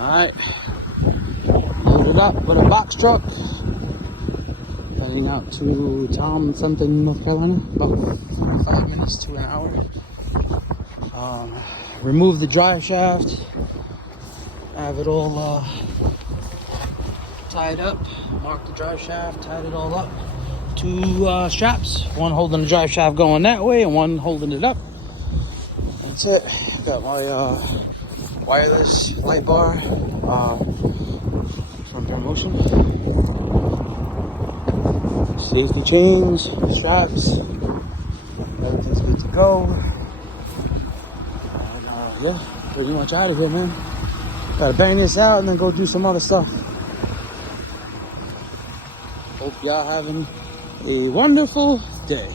Alright, loaded up with a box truck, heading out to Tom something, North Carolina, about 45 minutes to an hour. Remove the drive shaft, have it all tied up, mark the drive shaft, tied it all up. Two straps, one holding the drive shaft going that way and one holding it up. That's it. Got my wireless light bar from Promotion. Safety chains, straps, everything's good to go. And yeah, pretty much out of here, man. Gotta bang this out and then go do some other stuff. Hope y'all having a wonderful day.